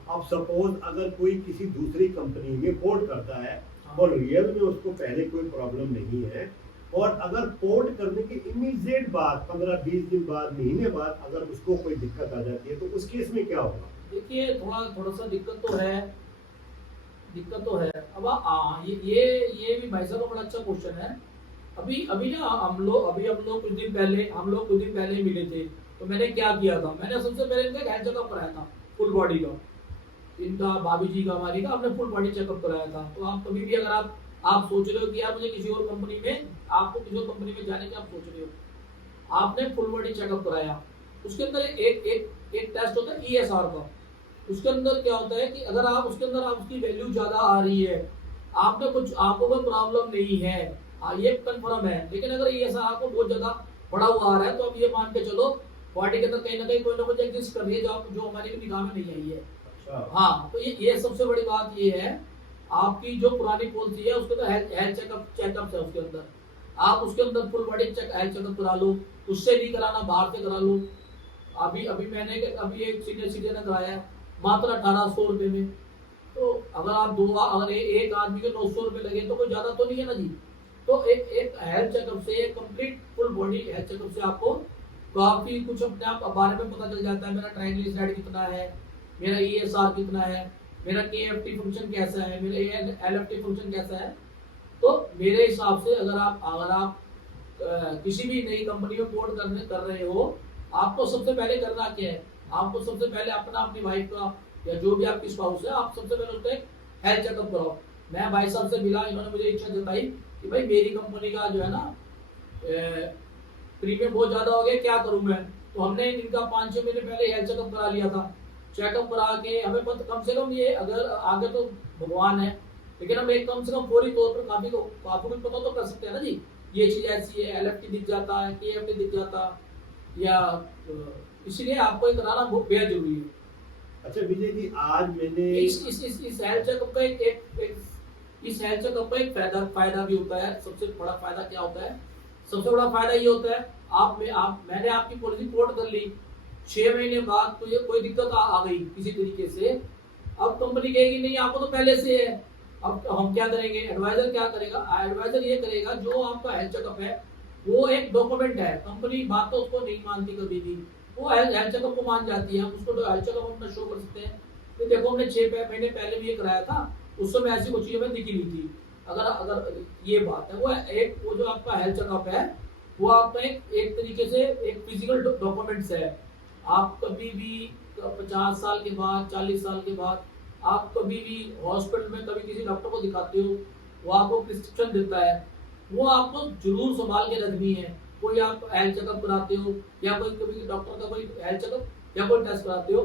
अब सपोज अगर कोई किसी दूसरी कंपनी में पोर्ट करता है और रियल में उसको पहले कोई प्रॉब्लम नहीं है, और अगर पोर्ट करने के इमीडिएट बाद 15-20 दिन बाद, महीने बाद अगर उसको कोई दिक्कत आ जाती है, तो उस केस में क्या होगा? देखिए थोड़ा सा दिक्कत तो है। अब ये भी भाई साहब का बड़ा अच्छा क्वेश्चन है। अभी ना हम लोग कुछ दिन पहले मिले थे, तो मैंने क्या किया था, मैंने सबसे पहले इनका हेल्थ चेकअप कराया था, फुल बॉडी का। इनका भाभी जी का, हमारी का, आपने फुल बॉडी चेकअप कराया था। तो आप कभी भी अगर आप सोच रहे हो कि यार मुझे किसी और कंपनी में जाने की आप सोच रहे हो, आपने फुल बॉडी चेकअप कराया। उसके अंदर एक टेस्ट होता है ESR का। उसके अंदर क्या होता है कि अगर आप उसके अंदर आपकी वैल्यू ज्यादा आ रही है, आपको कोई प्रॉब्लम नहीं है, ये कंफर्म है, लेकिन अगर ESR आपको बहुत ज्यादा बढ़ा हुआ आ रहा है, तो आप ये मान के चलो बॉडी के अंदर कहीं ना कहीं कोई ना कोई एग्जिस्ट कर रही है जो हमारी निगाह में नहीं आई है। हाँ, तो ये सबसे बड़ी बात ये है, आपकी जो पुरानी पॉलिसी है उसके अंदर हेल्थ चेकअप है, उसके अंदर आप उसके अंदर फुल बॉडी हेल्थ चेकअप करा लो, उससे नहीं कराना बाहर से करा लो। अभी मैंने एक सीनियर सिटीजन ने कराया मात्र 1800 रुपए में। तो अगर एक आदमी के 900 रुपए लगे तो कोई ज्यादा तो नहीं है ना जी। तो एक एक हेल्थ चेकअप से, complete full body health checkup से आपको काफी कुछ अपने आप बारे में पता चल जाता है। मेरा ट्राइग्लिसराइड कितना है, मेरा ईएसआर कितना है, मेरा केएफटी फंक्शन कैसा है, मेरा एलएफटी फंक्शन कैसा है। तो मेरे हिसाब से अगर आप किसी भी नई कंपनी में पोर्ट कर रहे हो, आपको सबसे पहले करना क्या है, आपको सबसे पहले अपनी वाइफ का या जो भी आपकी स्पाउस है, आप सबसे पहले उसका एक हेल्थ चेकअप कराओ। मैं भाई साहब से मिला, इन्होंने मुझे इच्छा जताई कि भाई मेरी कंपनी का जो है ना प्रीमियम बहुत ज्यादा हो गया, क्या करूं मैं। तो हमने इनका 5-6 महीने पहले हेल्थ चेकअप करा लिया था। चेकअप करा के हमें कम से कम ये, अगर आगे तो भगवान है, लेकिन हम एक कम से कम फौरी तौर पर काफी कुछ पता तो कर सकते हैं ना जी, ये चीज ऐसी है, एलएफटी दिख जाता है, केएफटी दिख जाता, या इसलिए आपको ये कराना बहुत बेहद जरूरी है। अच्छा विजय जी, आज मैंने इस हेल्थ चेकअप का इस हेल्थ चेकअप का एक फायदा भी होता है। सबसे बड़ा फायदा क्या होता है, सबसे बड़ा फायदा ये होता है, मैंने आपकी पॉलिसी कोट कर ली, 6 महीने बाद तो ये कोई दिक्कत आ गई किसी तरीके से, अब कंपनी कहेगी नहीं आपको तो पहले से है, अब हम क्या करेंगे, एडवाइजर क्या करेगा, एडवाइजर ये करेगा जो आपका हेल्थ चेकअप है वो एक डॉक्यूमेंट है, कंपनी बात तो उसको नहीं मानती कभी भी, वो हेल्थ चेकअप को मान जाती है, हम उसको हेल्थ चेकअप अपना शो कर सकते हैं। तो देखो हमने 6 महीने पहले भी ये कराया था, उस समय ऐसी कोई चीज हमें दिखी नहीं थी। अगर ये बात है, वो जो आपका हेल्थ चेकअप है वो आपका एक तरीके से एक फिजिकल डॉक्यूमेंट्स है। आप कभी भी 50 साल के बाद, 40 साल के बाद आप कभी भी हॉस्पिटल में कभी किसी डॉक्टर को दिखाते हो, वो आपको प्रिस्क्रिप्शन देता है, वो आपको जरूर संभाल के रखनी है। कोई आप हेल्थ चेकअप कराते हो या कोई कभी डॉक्टर का कोई हेल्थ चेकअप या कोई टेस्ट कराते हो,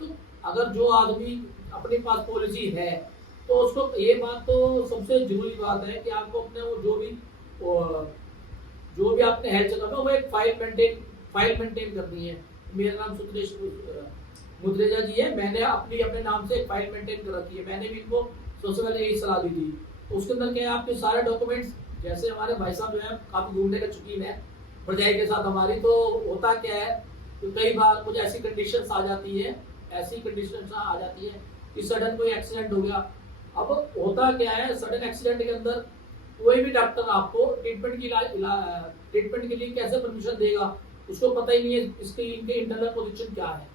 तो अगर जो आदमी अपने पास पॉलिसी है तो उसको ये बात तो सबसे जरूरी बात है कि आपको अपने वो जो भी आपने हेल्थ चेकअप है वो एक फाइल मेंटेन करनी है। मेरा नाम सुरेश मुद्रेजा जी है, मैंने अपने नाम से एक फाइल मेंटेन कर रखी है। मैंने भी इनको सबसे पहले यही सलाह दी थी। तो उसके अंदर क्या है, आपके सारे डॉक्यूमेंट्स, जैसे हमारे भाई साहब जो है काफी घूमने का शौकीन है भरजाई के साथ हमारी, तो होता क्या है तो कई बार कुछ ऐसी कंडीशंस आ जाती है कि सडन कोई एक्सीडेंट हो गया। अब होता क्या है, सडन एक्सीडेंट के अंदर कोई भी डॉक्टर आपको ट्रीटमेंट के लिए कैसे परमिशन देगा, उसको पता ही नहीं है इनके इंटरनल पोजीशन क्या है।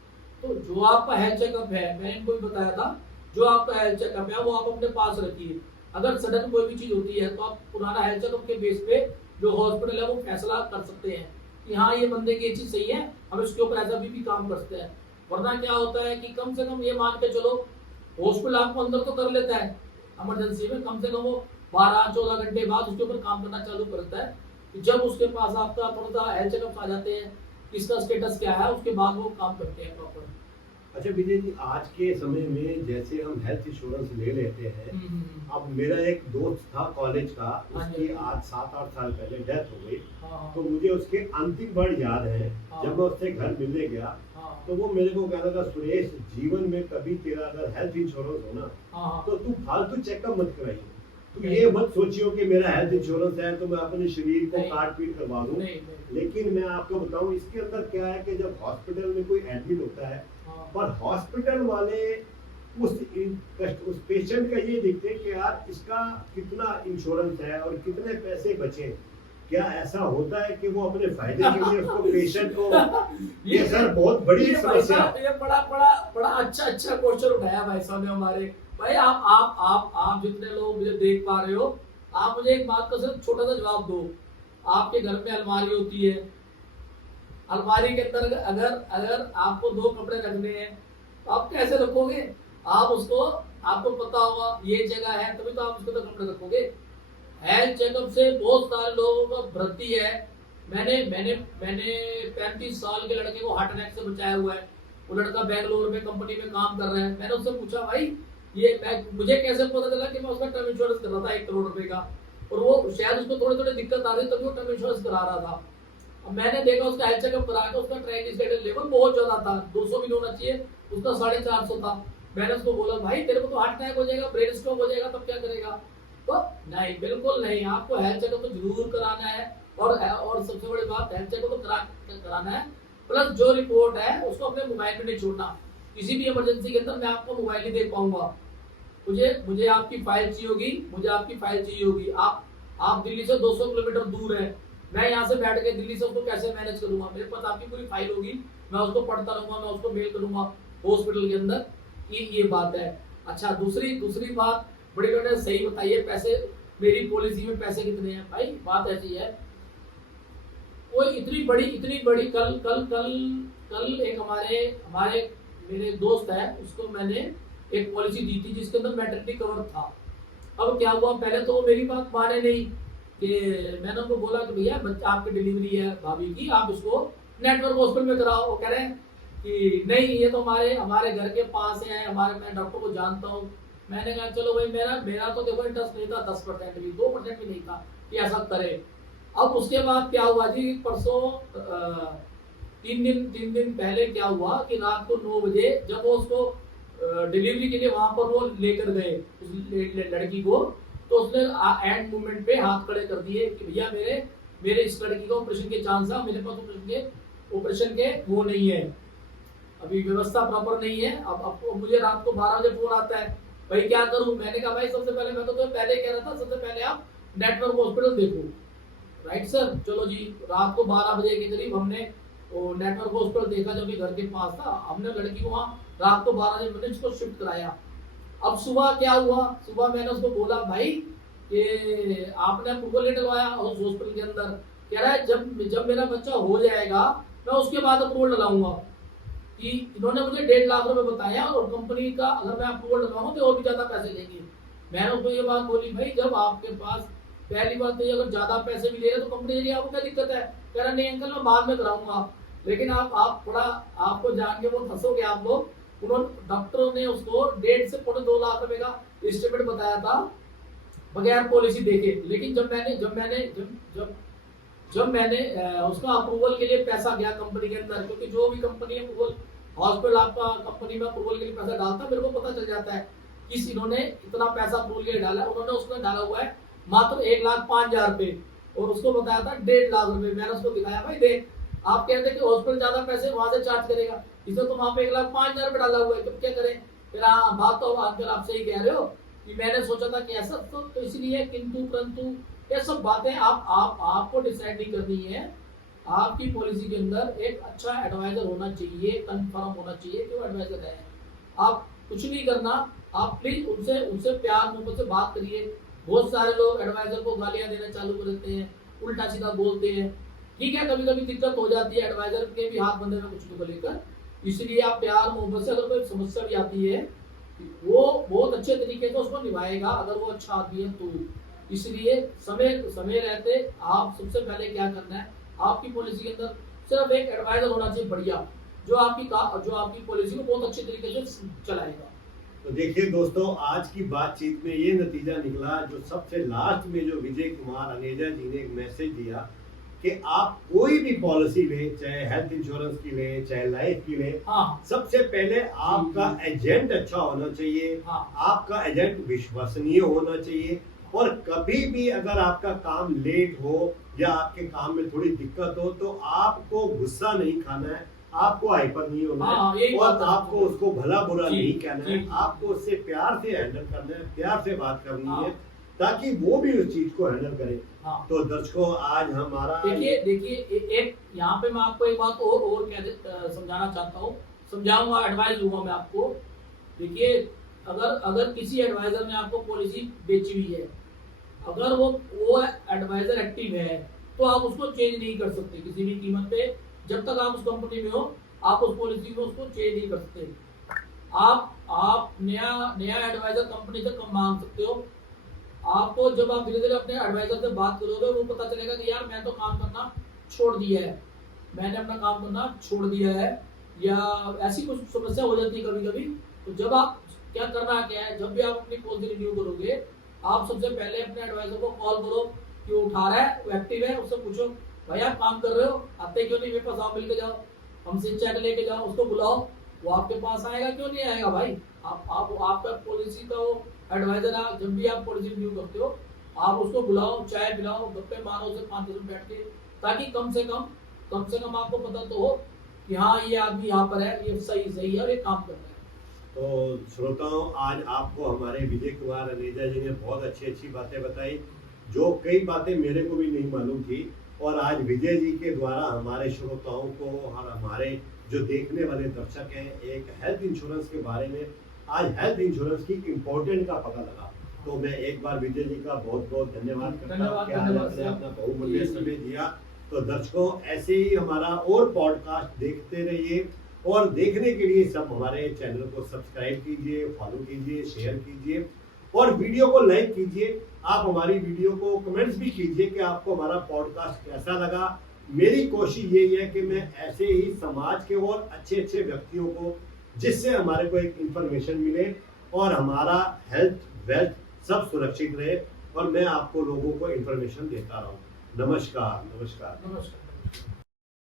तो जो आपका हेल्थ चेकअप है, मैंने इनको भी बताया था, जो आपका हेल्थ चेकअप है वो आप अपने पास रखिए। अगर सडन कोई भी चीज होती है तो आप पुराना हेल्थ चेकअप के बेस पे जो हॉस्पिटल है वो फैसला कर सकते हैं कि हाँ ये बंदे की ये चीज सही है, हम इसके ऊपर ऐसा भी काम कर सकते हैं। वरना क्या होता है कि कम से कम ये मान के चलो, हॉस्पिटल आपको अंदर तो कर लेता है इमरजेंसी में, कम से कम वो 12-14 घंटे बाद उसके ऊपर काम करना चालू करता है। जब उसके पास आपका थोड़ा सा हेल्थ चेकअप आ जाते हैं, किसका स्टेटस क्या है, उसके बाद वो काम करते हैं प्रॉपर। अच्छा विजय जी, आज के समय में जैसे हम हेल्थ इंश्योरेंस ले लेते हैं, अब मेरा एक दोस्त था कॉलेज का, उसकी आज 7-8 साल पहले डेथ हो गई। तो मुझे उसके अंतिम वर्ड याद है, जब मैं उससे घर मिलने गया तो वो मेरे को कहता था, सुरेश जीवन में कभी तेरा अगर हेल्थ इंश्योरेंस हो ना तो तू फालतू चेकअप मत कराइए, तू ये मत सोचियो कि मेरा हेल्थ इंश्योरेंस है तो मैं अपने शरीर को काट पीट करवा दूं। लेकिन मैं आपको बताऊं इसके अंदर क्या है कि जब हॉस्पिटल में कोई एडमिट होता है, पर हॉस्पिटल वाले उस पेशेंट का ये देखते हैं कि यार इसका कितना इंश्योरेंस है और कितने पैसे बचे। क्या ऐसा होता है कि वो अपने फायदे के लिए उसको पेशेंट को ये सर बहुत बड़ी समस्या है। ये बड़ा अच्छा क्वेश्चन उठाया भाई साहब ने हमारे। भाई आप जितने लोग मुझे देख पा रहे हो, आप मुझे एक बात का सिर्फ छोटा सा जवाब दो। आपके घर में अलमारी होती है, अलमारी के अंदर अगर आपको 2 कपड़े रखने हैं तो आप कैसे रखोगे? आपको पता होगा ये जगह है तभी तो आप उसके अंदर कपड़े रखोगे। हेल्थ चेकअप से बहुत सारे लोगों को भ्रति है। मैंने 35 साल के लड़के को हार्ट अटैक से बचाया हुआ है। वो लड़का बेंगलोर में कंपनी में काम कर रहा है। मैंने उससे पूछा, भाई मुझे कैसे पता चला कि मैं उसका टर्म इंश्योरेंस कर रहा था 1 करोड़ रुपए का, और वो शायद उसको थोड़ी दिक्कत आ रही तभी वो टर्म इंश्योरेंस करा रहा था। अब मैंने देखा उसका हेल्थ चेकअप करा के उसका ट्राइग्लिसराइड लेवल बहुत ज्यादा था, 200 भी होना चाहिए, उसका 450 था। मैंने उसको बोला, भाई तेरे को तो हार्ट अटैक हो जाएगा, ब्रेन स्ट्रोक हो जाएगा, तब क्या करेगा? तो नहीं, बिल्कुल नहीं, आपको हेल्थ चेकअप तो जरूर कराना है। और सबसे बड़ी बात, हेल्थ चेकअप तो कराना है, प्लस जो रिपोर्ट है उसको अपने मोबाइल में नहीं छोड़ना। किसी भी इमरजेंसी के अंदर मैं आपको मोबाइल ही देख पाऊंगा, मुझे आपकी फाइल चाहिए होगी, आप आप दिल्ली से 200 किलोमीटर दूर है, मैं यहाँ से बैठ के दिल्ली से उसको कैसे मैनेज करूंगा? मेरे पास आपकी पूरी फाइल होगी, मैं उसको पढ़ता रहूंगा, मैं उसको मेल करूंगा हॉस्पिटल के अंदर। ये बात है। अच्छा, दूसरी बात बड़ी बेटे सही बताइए, पैसे मेरी पॉलिसी में पैसे कितने हैं? भाई बात ऐसी है, कोई इतनी बड़ी कल एक हमारे मेरे दोस्त है, उसको मैंने एक पॉलिसी दी थी जिसके अंदर मैटरनिटी कवर था। अब क्या हुआ, पहले तो वो मेरी बात माने नहीं, कि मैंने उनको बोला कि भैया बच्चा आपकी डिलीवरी है भाभी की, आप इसको नेटवर्क हॉस्पिटल में कराओ। वो कह रहे हैं कि नहीं, ये तो हमारे घर के पास है, मैं डॉक्टर को जानता हूँ। मैंने कहा चलो भाई, मेरा तो देखो इंटरेस्ट नहीं था 10% भी, 2% भी नहीं था कि ऐसा करे। अब उसके बाद क्या हुआ जी, परसों 3 दिन पहले क्या हुआ कि रात को 9 बजे जब वो उसको डिलीवरी के लिए वहां पर वो लेकर गए उस लड़की को, तो उसने एंड मोमेंट पे हाथ खड़े कर दिए कि भैया मेरे इस लड़की का ऑपरेशन के चांस है, मेरे पास ऑपरेशन के वो नहीं है, अभी व्यवस्था प्रॉपर नहीं है। अब मुझे रात को 12 बजे फोन आता है, भाई क्या करूं? मैंने कहा भाई सबसे पहले, मैं तो पहले कह रहा था, सबसे पहले आप नेटवर्क हॉस्पिटल देखो। राइट सर, चलो जी, रात को 12 बजे के करीब हमने वो नेटवर्क हॉस्पिटल देखा जो कि घर के पास था। हमने लड़की को वहाँ रात को 12 बजे मैंने उसको शिफ्ट कराया। अब सुबह क्या हुआ, सुबह मैंने उसको बोला भाई कि आपने अप्रूवल लेटर डलवाया उस हॉस्पिटल के अंदर? कह रहा है जब मेरा बच्चा हो जाएगा मैं उसके बाद अप्रूवल डलाऊंगा। कि इन्होंने मुझे 1.5 लाख रुपए बताया, और कंपनी का अगर मैं अप्रूवल डलवाऊं तो और भी ज्यादा पैसे लेंगे। मैंने उसको ये बात बोली, भाई जब आपके पास पहली बात तो ये, अगर ज्यादा पैसे भी ले रहे तो कंपनी के आपको क्या दिक्कत है? कह रहा नहीं अंकल, मैं बाद में कराऊंगा। लेकिन आप थोड़ा, आपको जान के बहुत हंसोगे आप लोग, उन्होंने डॉक्टरों ने उसको 1.5 से 2.5 लाख रुपए का एस्टिमेट बताया था बगैर पॉलिसी देखे। लेकिन जब मैंने उसका अप्रूवल के लिए पैसा गया कंपनी के अंदर, क्योंकि जो भी कंपनी अप्रूवल हॉस्पिटल आपका कंपनी में अप्रूवल के लिए पैसा डालता, मेरे को पता चल जाता है कि इन्होंने इतना पैसा अप्रूवल के लिए डाला। उन्होंने उसमें डाला हुआ है मात्र 1,05,000 रुपए, और उसको बताया था 1.5 लाख रुपए। मैंने उसको दिखाया, भाई देख, आप कहते हैं कि हॉस्पिटल ज्यादा पैसे वहां से चार्ज करेगा, इसे तो वहां पे 1,05,000 रुपए डाला हुआ है, तो क्या करें? फिर हाँ, बात तो अंकल आप सही कह रहे हो कि मैंने सोचा था कि ऐसा, तो इसलिए किंतु परंतु ये सब बातें आपको डिसाइड नहीं करनी है। आपकी पॉलिसी के अंदर एक अच्छा एडवाइजर होना चाहिए, कंफर्म होना चाहिए कि वो एडवाइजर है। आप कुछ नहीं करना, आप प्लीज उनसे प्यार मोहब्बत से बात करिए। बहुत सारे लोग एडवाइजर को गालियां देना चालू कर देते हैं, उल्टा सीधा बोलते हैं। ठीक है, कभी कभी दिक्कत हो जाती है, एडवाइजर के भी हाथ बंधे में कुछ को लेकर, इसलिए आप प्यार मोहब्बत से, अगर कोई समस्या भी आती है वो बहुत अच्छे तरीके से उसको निभाएगा, अगर वो अच्छा आदमी है तो। इसलिए समय रहते आप सबसे पहले क्या करना है, आपकी पॉलिसी के अंदर सिर्फ एक एडवाइजर होना चाहिए बढ़िया, जो आपकी पॉलिसी को बहुत अच्छे तरीके से चलाएगा। तो देखिए दोस्तों, आज की बातचीत में ये नतीजा निकला, जो सबसे लास्ट में जो विजय कुमार अनेजा जी ने एक मैसेज दिया कि आप कोई भी पॉलिसी ले, चाहे हेल्थ इंश्योरेंस की ले, चाहे लाइफ की ले, हाँ, सबसे पहले आपका एजेंट अच्छा होना चाहिए। हाँ, आपका एजेंट विश्वसनीय होना चाहिए। और कभी भी अगर आपका काम लेट हो या आपके काम में थोड़ी दिक्कत हो, तो आपको गुस्सा नहीं खाना है, आपको हाइपर नहीं होना है, और आपको उसको भला बुरा नहीं कहना है, आपको उससे प्यार से हैंडल करना है, प्यार से बात करनी है, ताकि वो भी उस चीज को हैंडल करे। तो दर्शकों, आज हमारा देखिए एक यहाँ पे मैं आपको एक बात और समझाना चाहता हूँ, समझाऊंगा, एडवाइस दूंगा मैं आपको। देखिए, अगर किसी एडवाइजर ने आपको पॉलिसी बेची हुई है, अगर वो एडवाइजर एक्टिव है, तो आप उसको चेंज नहीं कर सकते किसी भी कीमत पे। जब तक आप उस कंपनी में हो, आप उस पॉलिसी को उसको चेंज नहीं कर सकते। आप नया एडवाइजर कंपनी से कम मांग सकते हो। आपको जब आप धीरे धीरे अपने एडवाइजर से बात करोगे, वो पता चलेगा कि यार मैं तो काम करना छोड़ दिया है, मैंने अपना काम करना छोड़ दिया है, या ऐसी कुछ समस्या हो जाती है कभी कभी। तो जब आप क्या है, जब भी आप अपनी पॉलिसी रिन्यू करोगे, आप सबसे पहले अपने एडवाइजर को कॉल करो कि वो उठा रहा है, वो एक्टिव है, उससे पूछो भाई आप काम कर रहे हो, आते क्यों नहीं मेरे पास, आओ मिलके जाओ, हमसे चेक लेके जाओ, उसको बुलाओ, वो आपके पास आएगा, क्यों नहीं आएगा भाई। आपका पॉलिसी का वो एडवाइजर, जब भी आप पॉलिसी रिन्यू करते हो, आप उसको बुलाओ, चाय पिलाओ, गप्पे मारो उसे 5 मिनट बैठ के, ताकि कम से कम आपको पता तो हो कि हाँ ये आदमी यहाँ पर है, ये सही है और ये काम कर रहा है। तो श्रोताओं, आज आपको हमारे विजय कुमार अनेजा जी ने बहुत अच्छी बातें बताई। जो कई बातें मेरे को भी नहीं मालूम थी, और आज विजय जी के द्वारा हमारे श्रोताओं को और हमारे जो देखने वाले दर्शक हैं एक हेल्थ इंश्योरेंस के बारे में, आज हेल्थ इंश्योरेंस की इम्पोर्टेंट का पता लगा। तो मैं एक बार विजय जी का बहुत बहुत धन्यवाद करता हूँ कि आज आपने अपना बहुमूल्य समय दिया। तो दर्शकों, ऐसे ही हमारा और पॉडकास्ट देखते रहिए, और देखने के लिए सब हमारे चैनल को सब्सक्राइब कीजिए, फॉलो कीजिए, शेयर कीजिए और वीडियो को लाइक कीजिए। आप हमारी वीडियो को कमेंट्स भी कीजिए कि आपको हमारा पॉडकास्ट कैसा लगा। मेरी कोशिश यही है कि मैं ऐसे ही समाज के और अच्छे अच्छे व्यक्तियों को, जिससे हमारे को एक इंफॉर्मेशन मिले और हमारा हेल्थ वेल्थ सब सुरक्षित रहे, और मैं आपको लोगों को इंफॉर्मेशन देता रहूं। नमस्कार। नमस्कार।